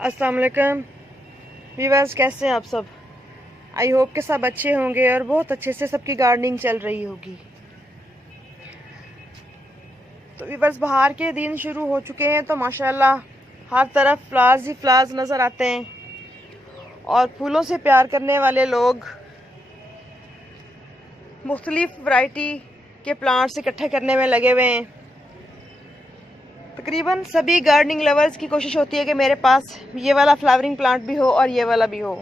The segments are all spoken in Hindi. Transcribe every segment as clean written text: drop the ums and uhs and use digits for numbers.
अस्सलाम वालेकुम व्यूअर्स, कैसे हैं आप सब। आई होप के सब अच्छे होंगे और बहुत अच्छे से सबकी गार्डनिंग चल रही होगी। तो व्यूअर्स, बाहर के दिन शुरू हो चुके हैं तो माशाल्लाह हर तरफ फ्लावर्स ही फ्लावर्स नज़र आते हैं और फूलों से प्यार करने वाले लोग मुख्तलिफ वैरायटी के प्लांट्स इकट्ठे करने में लगे हुए हैं। तकरीबन सभी गार्डनिंग लवर्स की कोशिश होती है कि मेरे पास ये वाला फ्लावरिंग प्लांट भी हो और ये वाला भी हो।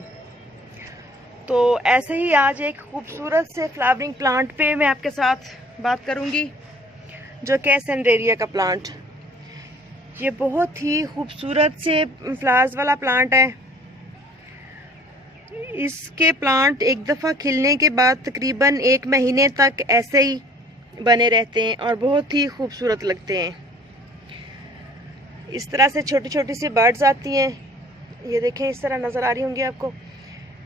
तो ऐसे ही आज एक खूबसूरत से फ्लावरिंग प्लांट पे मैं आपके साथ बात करूंगी, जो कि सेंडेरिया का प्लांट। ये बहुत ही खूबसूरत से फ्लावर्स वाला प्लांट है। इसके प्लांट एक दफ़ा खिलने के बाद तकरीबन 1 महीने तक ऐसे ही बने रहते हैं और बहुत ही खूबसूरत लगते हैं। इस तरह से छोटी छोटी सी बर्ड्स आती हैं, ये देखें, इस तरह नज़र आ रही होंगी आपको।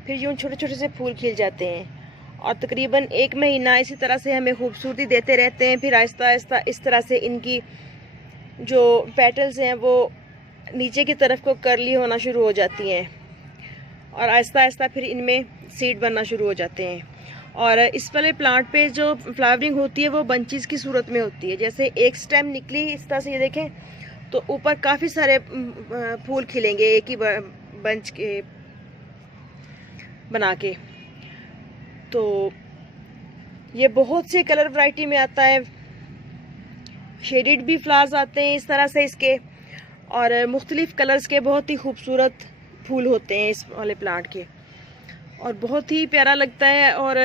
फिर यूँ छोटे छोटे से फूल खिल जाते हैं और तकरीबन 1 महीना इसी तरह से हमें खूबसूरती देते रहते हैं। फिर आहिस्ता आहिस्ता इस तरह से इनकी जो पेटल्स हैं वो नीचे की तरफ को कर्ली होना शुरू हो जाती हैं और आहिस्ता आहिस्ता फिर इनमें सीड बनना शुरू हो जाते हैं। और इस वाले प्लांट पे जो फ्लावरिंग होती है वो बंचेस की सूरत में होती है। जैसे एक स्टेम निकली इस तरह से, ये देखें, तो ऊपर काफ़ी सारे फूल खिलेंगे एक ही बंच के बना के। तो ये बहुत से कलर वैरायटी में आता है, शेडेड भी फ्लावर्स आते हैं इस तरह से इसके, और मुख्तलिफ कलर्स के बहुत ही खूबसूरत फूल होते हैं इस वाले प्लांट के और बहुत ही प्यारा लगता है और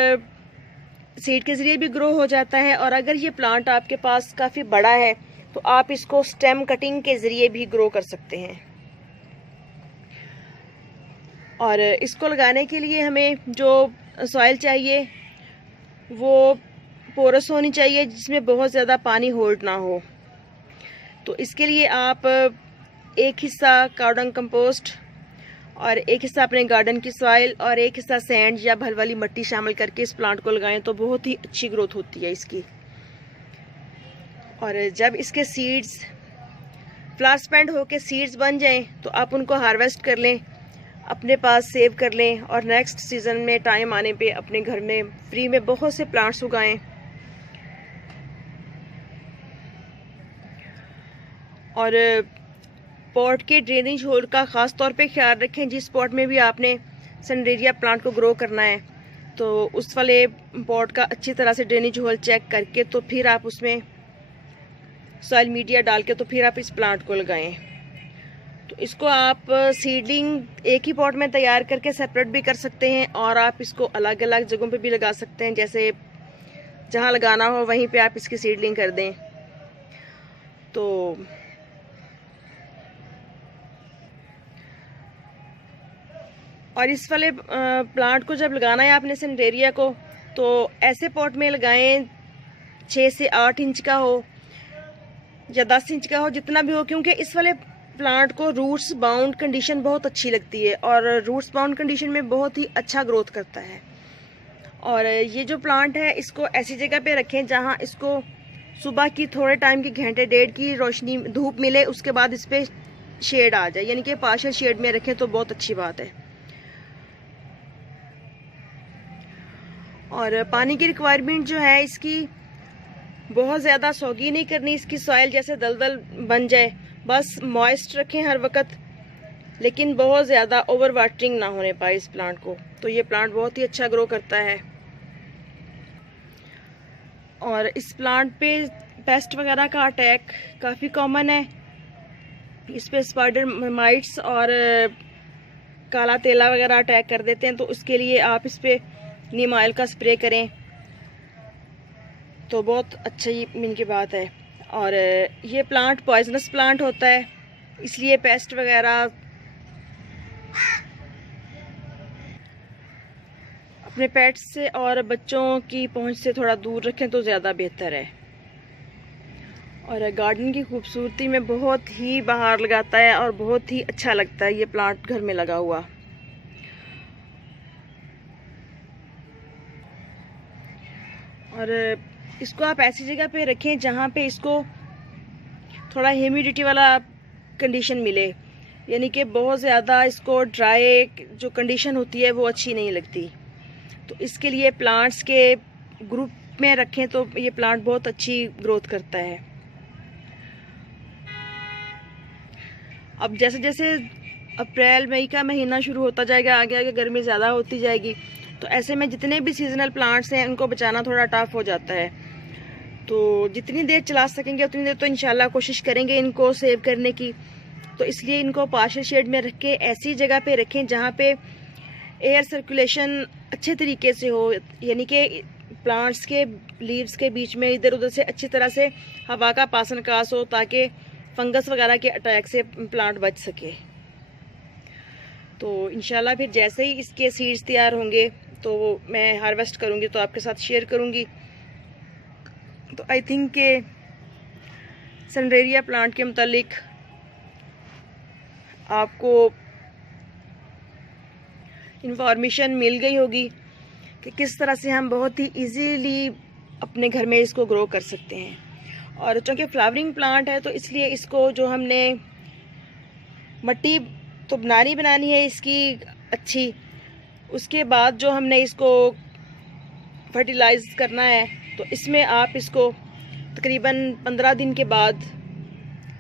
सीड के ज़रिए भी ग्रो हो जाता है। और अगर ये प्लांट आपके पास काफ़ी बड़ा है तो आप इसको स्टेम कटिंग के ज़रिए भी ग्रो कर सकते हैं। और इसको लगाने के लिए हमें जो सॉइल चाहिए वो पोरस होनी चाहिए, जिसमें बहुत ज़्यादा पानी होल्ड ना हो। तो इसके लिए आप एक हिस्सा काउडंग कंपोस्ट और एक हिस्सा अपने गार्डन की सॉइल और एक हिस्सा सैंड या भल वाली मिट्टी शामिल करके इस प्लांट को लगाएं तो बहुत ही अच्छी ग्रोथ होती है इसकी। और जब इसके सीड्स फ्लावर स्पेंड होके सीड्स बन जाएं तो आप उनको हार्वेस्ट कर लें, अपने पास सेव कर लें और नेक्स्ट सीज़न में टाइम आने पे अपने घर में फ्री में बहुत से प्लांट्स उगाएं। और पॉट के ड्रेनेज होल का ख़ास तौर पे ख्याल रखें। जिस पॉट में भी आपने सेंडेरिया प्लांट को ग्रो करना है तो उस वाले पॉट का अच्छी तरह से ड्रेनेज होल चेक करके तो फिर आप उसमें सॉइल मीडिया डाल के तो फिर आप इस प्लांट को लगाएं। तो इसको आप सीडलिंग एक ही पॉट में तैयार करके सेपरेट भी कर सकते हैं और आप इसको अलग अलग जगहों पे भी लगा सकते हैं। जैसे जहाँ लगाना हो वहीं पे आप इसकी सीडलिंग कर दें। तो और इस वाले प्लांट को जब लगाना है आपने सेंडेरिया को, तो ऐसे पॉट में लगाएं 6 से 8 इंच का हो या 10 इंच का हो, जितना भी हो, क्योंकि इस वाले प्लांट को रूट्स बाउंड कंडीशन बहुत अच्छी लगती है और रूट्स बाउंड कंडीशन में बहुत ही अच्छा ग्रोथ करता है। और ये जो प्लांट है इसको ऐसी जगह पे रखें जहां इसको सुबह की थोड़े टाइम की घंटे डेढ़ की रोशनी धूप मिले, उसके बाद इस पर शेड आ जाए, यानी कि पार्शियल शेड में रखें तो बहुत अच्छी बात है। और पानी की रिक्वायरमेंट जो है इसकी बहुत ज़्यादा सौगी नहीं करनी, इसकी सॉइल जैसे दलदल बन जाए, बस मॉइस्ट रखें हर वक्त, लेकिन बहुत ज़्यादा ओवर वाटरिंग ना होने पाए इस प्लांट को। तो ये प्लांट बहुत ही अच्छा ग्रो करता है। और इस प्लांट पे पेस्ट वगैरह का अटैक काफ़ी कॉमन है। इस पे स्पाइडर माइट्स और काला तेला वगैरह अटैक कर देते हैं, तो उसके लिए आप इस पे नीम ऑयल का स्प्रे करें तो बहुत अच्छी इनकी बात है। और ये प्लांट पॉइजनस प्लांट होता है, इसलिए पेस्ट वगैरह अपने पेट्स से और बच्चों की पहुंच से थोड़ा दूर रखें तो ज़्यादा बेहतर है। और गार्डन की खूबसूरती में बहुत ही बहार लगाता है और बहुत ही अच्छा लगता है ये प्लांट घर में लगा हुआ। और इसको आप ऐसी जगह पे रखें जहाँ पे इसको थोड़ा ह्यूमिडिटी वाला कंडीशन मिले, यानी कि बहुत ज़्यादा इसको ड्राई जो कंडीशन होती है वो अच्छी नहीं लगती। तो इसके लिए प्लांट्स के ग्रुप में रखें तो ये प्लांट बहुत अच्छी ग्रोथ करता है। अब जैसे जैसे अप्रैल मई का महीना शुरू होता जाएगा, आगे आगे गर्मी ज़्यादा होती जाएगी, तो ऐसे में जितने भी सीजनल प्लांट्स हैं उनको बचाना थोड़ा टफ हो जाता है। तो जितनी देर चला सकेंगे उतनी देर तो इंशाल्लाह कोशिश करेंगे इनको सेव करने की। तो इसलिए इनको पार्शियल शेड में रख के ऐसी जगह पे रखें जहाँ पे एयर सर्कुलेशन अच्छे तरीके से हो, यानी कि प्लांट्स के लीव्स के बीच में इधर उधर से अच्छी तरह से हवा का पास निकास हो, ताकि फंगस वगैरह के अटैक से प्लांट बच सके। तो इंशाल्लाह फिर जैसे ही इसके सीड्स तैयार होंगे तो मैं हार्वेस्ट करूँगी तो आपके साथ शेयर करूँगी। तो आई थिंक के सनरेरिया प्लांट के मुतालिक आपको इंफॉर्मेशन मिल गई होगी कि किस तरह से हम बहुत ही इजीली अपने घर में इसको ग्रो कर सकते हैं। और चूँकि फ्लावरिंग प्लांट है तो इसलिए इसको जो हमने मिट्टी तो बनानी है इसकी अच्छी, उसके बाद जो हमने इसको फर्टिलाइज करना है तो इसमें आप इसको तकरीबन 15 दिन के बाद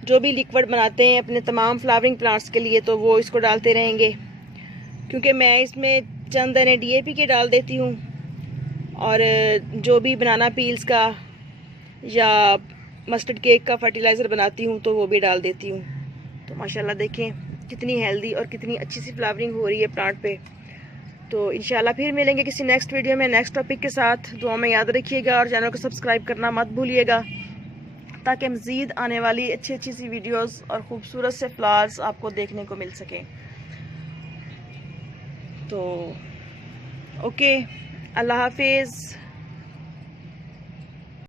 जो भी लिक्विड बनाते हैं अपने तमाम फ्लावरिंग प्लांट्स के लिए तो वो इसको डालते रहेंगे। क्योंकि मैं इसमें चंद दाने DAP के डाल देती हूँ और जो भी बनाना पील्स का या मस्टर्ड केक का फर्टिलाइज़र बनाती हूँ तो वो भी डाल देती हूँ। तो माशाल्लाह देखें कितनी हेल्दी और कितनी अच्छी सी फ्लावरिंग हो रही है प्लांट पे। तो इंशाल्लाह फिर मिलेंगे किसी नेक्स्ट वीडियो में नेक्स्ट टॉपिक के साथ। दुआ में याद रखिएगा और चैनल को सब्सक्राइब करना मत भूलिएगा, ताकि मज़ीद आने वाली अच्छी सी वीडियोस और ख़ूबसूरत से फ्लावर्स आपको देखने को मिल सकें। तो ओके, अल्लाह हाफिज़।